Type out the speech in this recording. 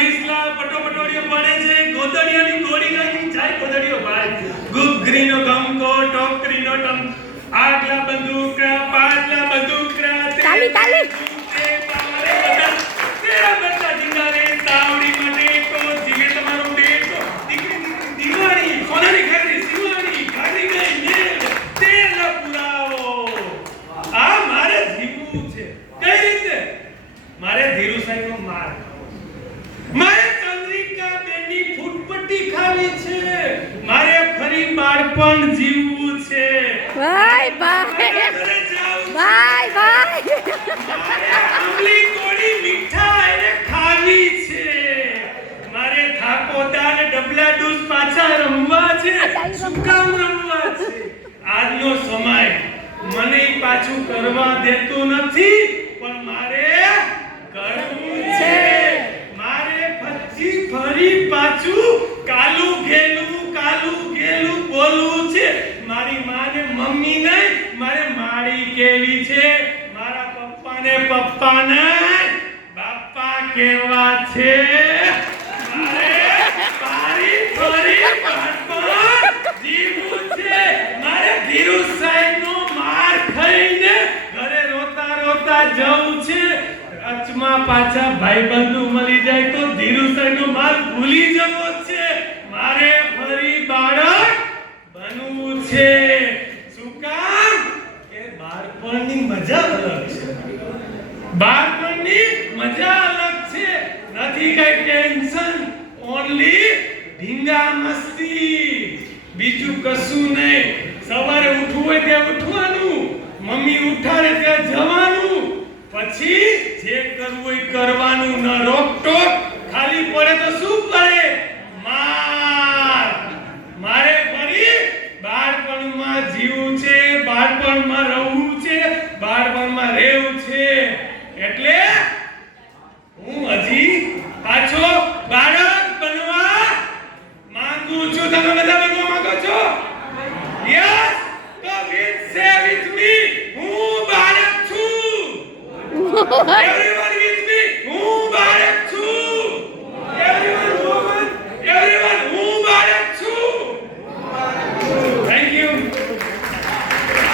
વિસલા પટોપટોડીઓ પડે છે ગોદડિયાની ગોળી નાખી જાય ગોદડિયો ભાઈ ગુગરીનો ગમકો ટોકરીનો ટમ આગલા બંદૂકરા પાછલા બંદૂકરા તાલી તાલી તેરા બચ્ચા જિંદારે તાવડી માટે તો જીવે તમારો બેટો દીકરી દિવાળી સોનાની ખાતરી સિવાણી ખાલી ગઈ ને તેલ પુરાવો આ મારે જીવવું છે કઈ રીતે મારે ધીરુ સાહેબનો માર મારે ચંદ્રિકા બેની ફૂટપટ્ટી ખાવી છે મારે ફરી બાળપણ જીવવું છે ભાઈ ભાઈ ભાઈ ભાઈ આંબલી કોળી મીઠાઈ ને ખાવી છે મારે થાકોદા ને ડબલા ડૂસ પાછા રમવા છે શું કામ રમવા છે આજનો સમય મને પાછું કરવા દેતો નથી પણ મારે કરવું છે મારે ફરી પાછું કાલું ગેલું બોલવું છે મારી માને મમ્મી નહીં મારે માડી કેવી છે મારા પપ્પાને પપ્પા નહીં બાપા કેવા છે મારે ફરી બાળપણ જીવવું છે મારે ધીરુ સાહેબનો માર ખાઈને ઘરે રોતા જવું છે અચમાં પાછા ભાઈબંધુ મળી જાય તો ધીરુ સાહેબનો માર ભૂલી જવો છે મારે ફરી બાળક બનવું છે શું કામ કે બાળપણની મજા અલગ છે બાળપણની મજા અલગ છે નથી કઈ ટેન્શન ઓન્લી ઢીંગા મસ્તી બીજું કશું નહીં સવારે ઉઠવું હોય ત્યાં ઉઠવાનું મમ્મી ઉઠાડે ત્યાં જવાનું પછી જે કરવું હોય કરવાનું ન રોકટોક